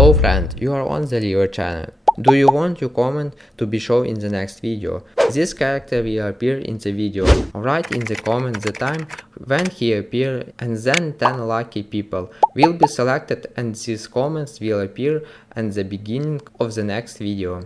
Hello friend, you are on the Liver channel. Do you want your comment to be shown in the next video? This character will appear in the video. Write in the comment the time when he appeared and then 10 lucky people will be selected and these comments will appear at the beginning of the next video.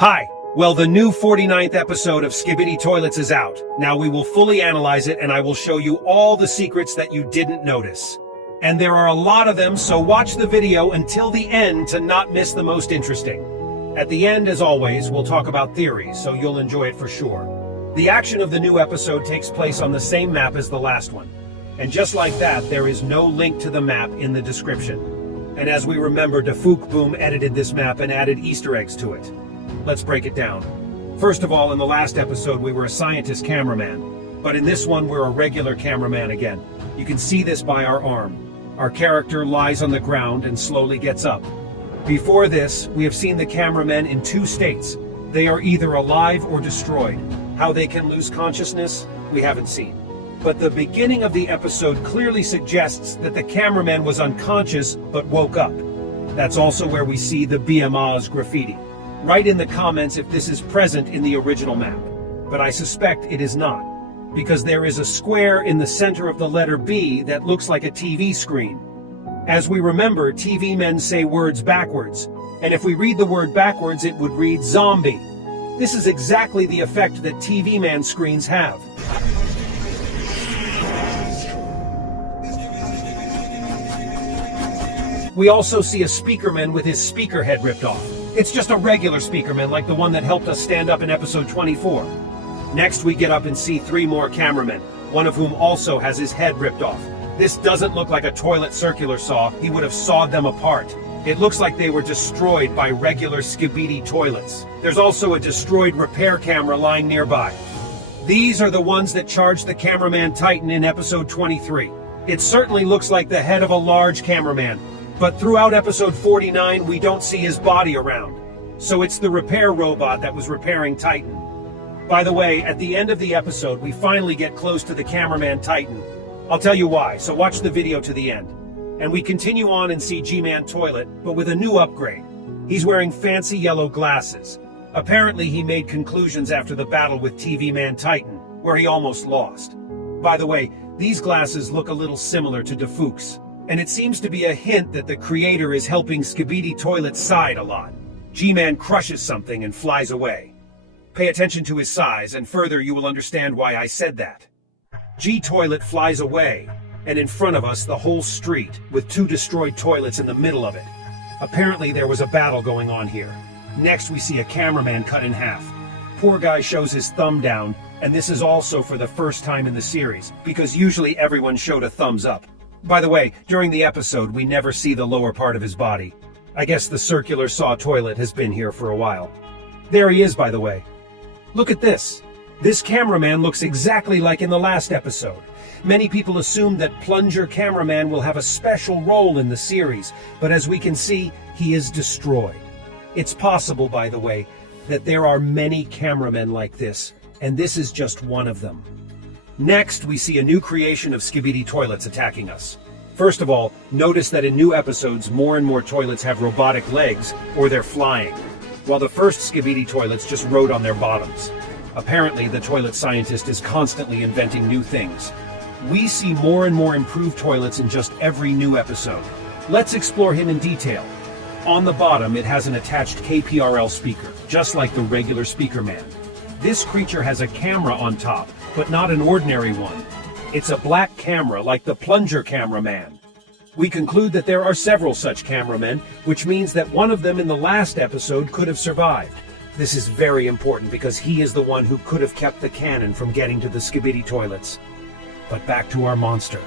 Hi! Well, the new 49th episode of Skibidi Toilets is out. Now we will fully analyze it and I will show you all the secrets that you didn't notice. And there are a lot of them, so watch the video until the end to not miss the most interesting. At the end, as always, we'll talk about theories, so you'll enjoy it for sure. The action of the new episode takes place on the same map as the last one. And just like that, there is no link to the map in the description. And as we remember, Defook Boom edited this map and added Easter eggs to it. Let's break it down. First of all, in the last episode, we were a scientist cameraman. But in this one, we're a regular cameraman again. You can see this by our arm. Our character lies on the ground and slowly gets up. Before this, we have seen the cameramen in two states. They are either alive or destroyed. How they can lose consciousness, we haven't seen. But the beginning of the episode clearly suggests that the cameraman was unconscious but woke up. That's also where we see the BMA's graffiti. Write in the comments if this is present in the original map. But I suspect it is not, because there is a square in the center of the letter B that looks like a TV screen. As we remember, TV men say words backwards, and if we read the word backwards, it would read zombie. This is exactly the effect that TV man screens have. We also see a speakerman with his speaker head ripped off. It's just a regular speakerman like the one that helped us stand up in episode 24. Next, we get up and see three more cameramen, one of whom also has his head ripped off. This doesn't look like a toilet circular saw. He would have sawed them apart. It looks like they were destroyed by regular Skibidi toilets. There's also a destroyed repair camera lying nearby. These are the ones that charged the cameraman Titan in episode 23. It certainly looks like the head of a large cameraman, but throughout episode 49 we don't see his body around. So it's the repair robot that was repairing Titan. By the way, at the end of the episode, we finally get close to the cameraman Titan. I'll tell you why, so watch the video to the end. And we continue on and see G-Man Toilet, but with a new upgrade. He's wearing fancy yellow glasses. Apparently he made conclusions after the battle with TV Man Titan, where he almost lost. By the way, these glasses look a little similar to Defook's, and it seems to be a hint that the creator is helping Skibidi Toilet's side a lot. G-Man crushes something and flies away. Pay attention to his size, and further you will understand why I said that. G-Toilet flies away, and in front of us the whole street, with two destroyed toilets in the middle of it. Apparently there was a battle going on here. Next we see a cameraman cut in half. Poor guy shows his thumb down, and this is also for the first time in the series, because usually everyone showed a thumbs up. By the way, during the episode we never see the lower part of his body. I guess the circular saw toilet has been here for a while. There he is, by the way. Look at this. This cameraman looks exactly like in the last episode. Many people assume that Plunger Cameraman will have a special role in the series, but as we can see, he is destroyed. It's possible, by the way, that there are many cameramen like this, and this is just one of them. Next, we see a new creation of Skibidi Toilets attacking us. First of all, notice that in new episodes, more and more toilets have robotic legs, or they're flying, while the first Skibidi Toilets just rode on their bottoms. Apparently, the toilet scientist is constantly inventing new things. We see more and more improved toilets in just every new episode. Let's explore him in detail. On the bottom, it has an attached KPRL speaker, just like the regular Speakerman. This creature has a camera on top, but not an ordinary one. It's a black camera like the Plunger Cameraman. We conclude that there are several such cameramen, which means that one of them in the last episode could have survived. This is very important because he is the one who could have kept the cannon from getting to the Skibidi Toilets. But back to our monster.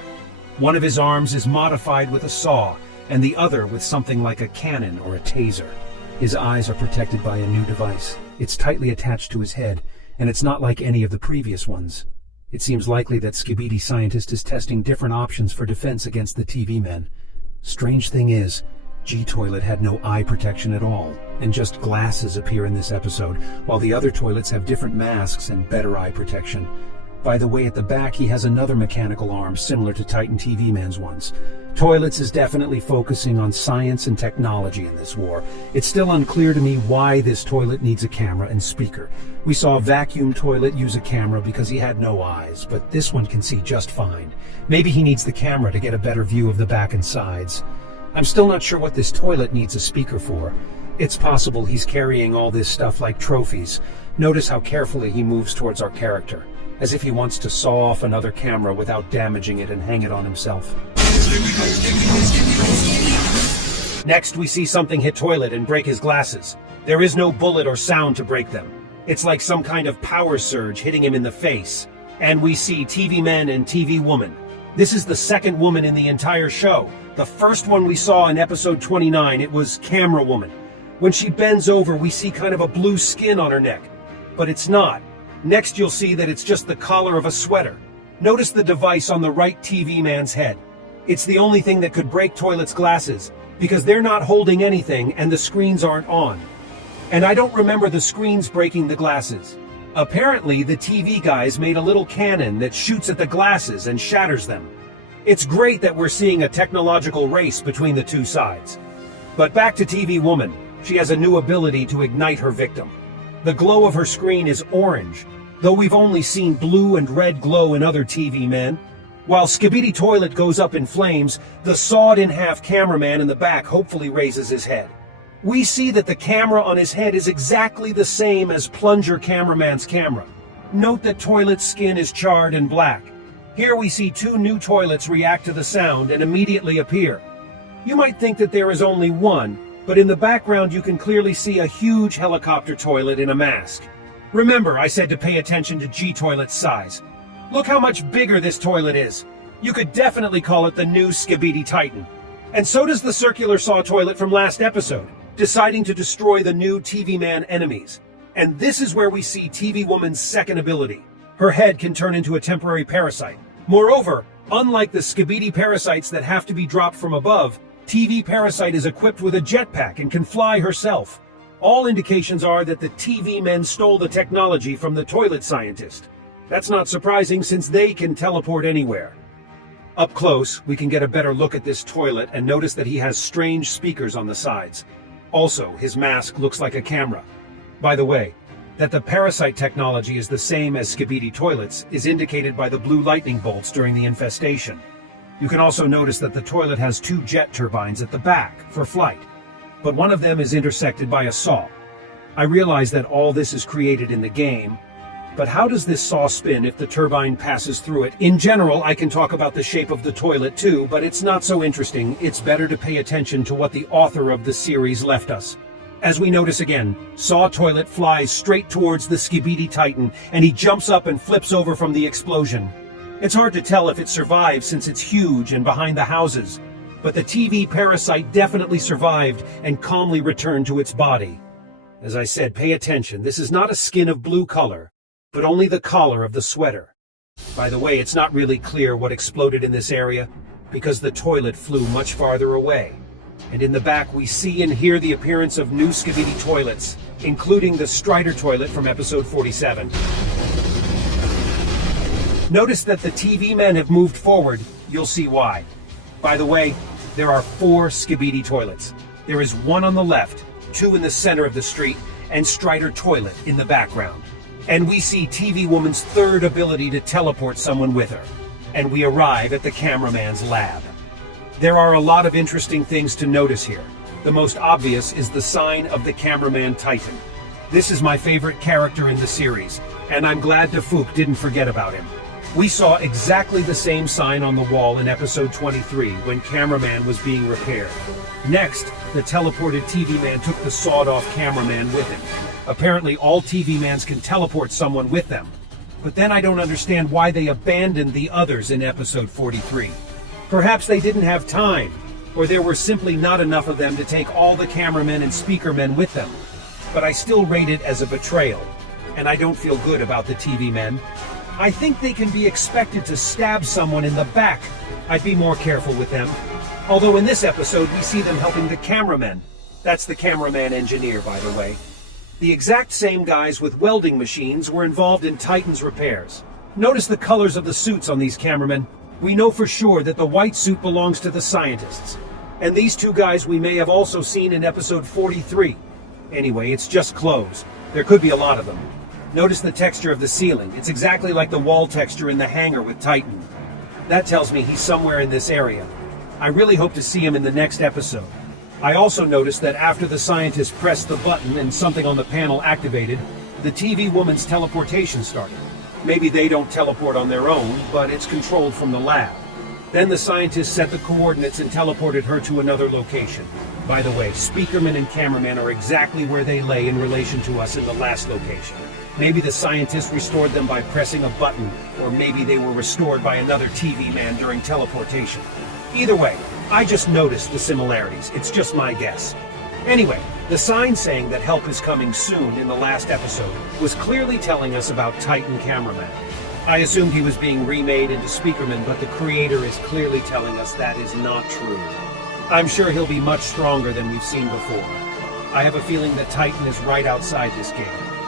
One of his arms is modified with a saw, and the other with something like a cannon or a taser. His eyes are protected by a new device. It's tightly attached to his head, and it's not like any of the previous ones. It seems likely that Skibidi Scientist is testing different options for defense against the TV men. Strange thing is, G-Toilet had no eye protection at all, and just glasses appear in this episode, while the other toilets have different masks and better eye protection. By the way, at the back he has another mechanical arm similar to Titan TV Man's ones. Toilets is definitely focusing on science and technology in this war. It's still unclear to me why this toilet needs a camera and speaker. We saw a vacuum toilet use a camera because he had no eyes, but this one can see just fine. Maybe he needs the camera to get a better view of the back and sides. I'm still not sure what this toilet needs a speaker for. It's possible he's carrying all this stuff like trophies. Notice how carefully he moves towards our character, as if he wants to saw off another camera without damaging it and hang it on himself. Next, we see something hit toilet and break his glasses. There is no bullet or sound to break them. It's like some kind of power surge hitting him in the face. And we see TV Men and TV Woman. This is the second woman in the entire show. The first one we saw in episode 29, it was Camera Woman. When she bends over, we see kind of a blue skin on her neck. But it's not. Next, you'll see that it's just the collar of a sweater. Notice the device on the right TV man's head. It's the only thing that could break Toilet's glasses, because they're not holding anything and the screens aren't on. And I don't remember the screens breaking the glasses. Apparently, the TV guys made a little cannon that shoots at the glasses and shatters them. It's great that we're seeing a technological race between the two sides. But back to TV Woman. She has a new ability to ignite her victim. The glow of her screen is orange, though we've only seen blue and red glow in other TV men. While Skibidi Toilet goes up in flames, the sawed-in-half cameraman in the back hopefully raises his head. We see that the camera on his head is exactly the same as Plunger Cameraman's camera. Note that Toilet's skin is charred and black. Here we see two new toilets react to the sound and immediately appear. You might think that there is only one, but in the background you can clearly see a huge helicopter toilet in a mask. Remember, I said to pay attention to G-Toilet's size. Look how much bigger this toilet is. You could definitely call it the new Skibidi Titan. And so does the circular saw toilet from last episode, deciding to destroy the new TV Man enemies. And this is where we see TV Woman's second ability. Her head can turn into a temporary parasite. Moreover, unlike the Skibidi parasites that have to be dropped from above, TV Parasite is equipped with a jetpack and can fly herself. All indications are that the TV men stole the technology from the toilet scientist. That's not surprising since they can teleport anywhere. Up close, we can get a better look at this toilet and notice that he has strange speakers on the sides. Also, his mask looks like a camera. By the way, that the parasite technology is the same as Skibidi Toilets is indicated by the blue lightning bolts during the infestation. You can also notice that the toilet has two jet turbines at the back for flight, but one of them is intersected by a saw. I realize that all this is created in the game, but how does this saw spin if the turbine passes through it? In general, I can talk about the shape of the toilet too, but it's not so interesting. It's better to pay attention to what the author of the series left us. As we notice again, Saw Toilet flies straight towards the Skibidi Titan, and he jumps up and flips over from the explosion. It's hard to tell if it survived since it's huge and behind the houses, but the TV parasite definitely survived and calmly returned to its body. As I said, pay attention. This is not a skin of blue color, but only the collar of the sweater. By the way, it's not really clear what exploded in this area, because the toilet flew much farther away. And in the back we see and hear the appearance of new Skibidi toilets, including the Strider toilet from episode 47. Notice that the TV men have moved forward. You'll see why. By the way, there are 4 Skibidi toilets. There is one on the left, 2 in the center of the street, and Strider toilet in the background. And we see TV Woman's third ability to teleport someone with her. And we arrive at the cameraman's lab. There are a lot of interesting things to notice here. The most obvious is the sign of the Cameraman Titan. This is my favorite character in the series, and I'm glad Tafuk didn't forget about him. We saw exactly the same sign on the wall in episode 23 when Cameraman was being repaired. Next, the teleported TV man took the sawed-off cameraman with him. Apparently all TV mans can teleport someone with them. But then I don't understand why they abandoned the others in episode 43. Perhaps they didn't have time, or there were simply not enough of them to take all the cameramen and speakermen with them. But I still rate it as a betrayal, and I don't feel good about the TV men. I think they can be expected to stab someone in the back. I'd be more careful with them. Although in this episode we see them helping the cameramen. That's the cameraman engineer, by the way. The exact same guys with welding machines were involved in Titan's repairs. Notice the colors of the suits on these cameramen. We know for sure that the white suit belongs to the scientists. And these two guys we may have also seen in episode 43. Anyway, it's just clothes. There could be a lot of them. Notice the texture of the ceiling. It's exactly like the wall texture in the hangar with Titan. That tells me he's somewhere in this area. I really hope to see him in the next episode. I also noticed that after the scientists pressed the button and something on the panel activated, the TV woman's teleportation started. Maybe they don't teleport on their own, but it's controlled from the lab. Then the scientists set the coordinates and teleported her to another location. By the way, Speakerman and Cameraman are exactly where they lay in relation to us in the last location. Maybe the scientists restored them by pressing a button, or maybe they were restored by another TV man during teleportation. Either way, I just noticed the similarities. It's just my guess. Anyway, the sign saying that help is coming soon in the last episode was clearly telling us about Titan Cameraman. I assumed he was being remade into Speakerman, but the creator is clearly telling us that is not true. I'm sure he'll be much stronger than we've seen before. I have a feeling that Titan is right outside this game,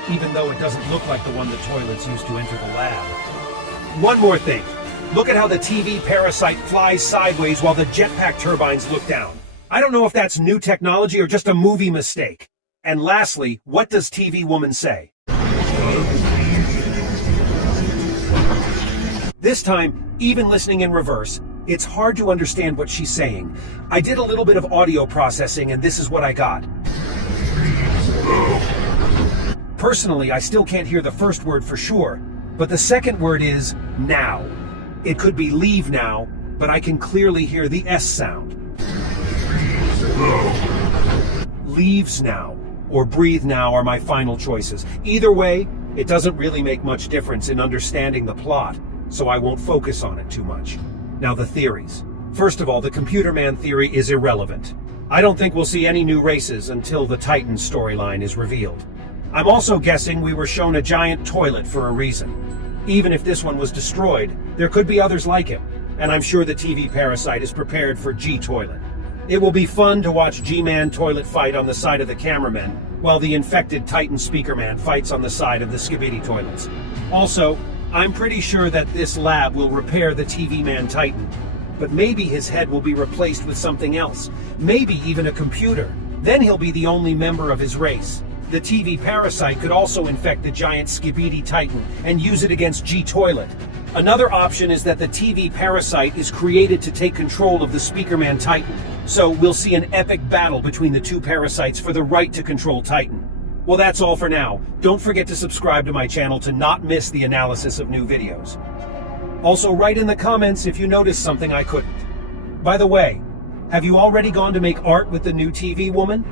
even though it doesn't look like the one the toilets used to enter the lab. One more thing. Look at how the TV parasite flies sideways while the jetpack turbines look down. I don't know if that's new technology or just a movie mistake. And lastly, what does TV woman say? This time, even listening in reverse, it's hard to understand what she's saying. I did a little bit of audio processing and this is what I got. Personally, I still can't hear the first word for sure, but the second word is now. It could be leave now, but I can clearly hear the S sound. Leaves now or breathe now are my final choices. Either way, it doesn't really make much difference in understanding the plot, so I won't focus on it too much. Now the theories. First of all, the Computer Man theory is irrelevant. I don't think we'll see any new races until the Titan storyline is revealed. I'm also guessing we were shown a giant toilet for a reason. Even if this one was destroyed, there could be others like him, and I'm sure the TV parasite is prepared for G-Toilet. It will be fun to watch G-Man toilet fight on the side of the Cameraman, while the infected Titan Speakerman fights on the side of the Skibidi Toilets. Also, I'm pretty sure that this lab will repair the TV Man Titan, but maybe his head will be replaced with something else, maybe even a computer. Then he'll be the only member of his race. The TV parasite could also infect the giant Skibidi Titan and use it against G-Toilet. Another option is that the TV parasite is created to take control of the Speakerman Titan, so we'll see an epic battle between the two parasites for the right to control Titan. Well, that's all for now. Don't forget to subscribe to my channel to not miss the analysis of new videos. Also, write in the comments if you noticed something I couldn't. By the way, have you already gone to make art with the new TV woman?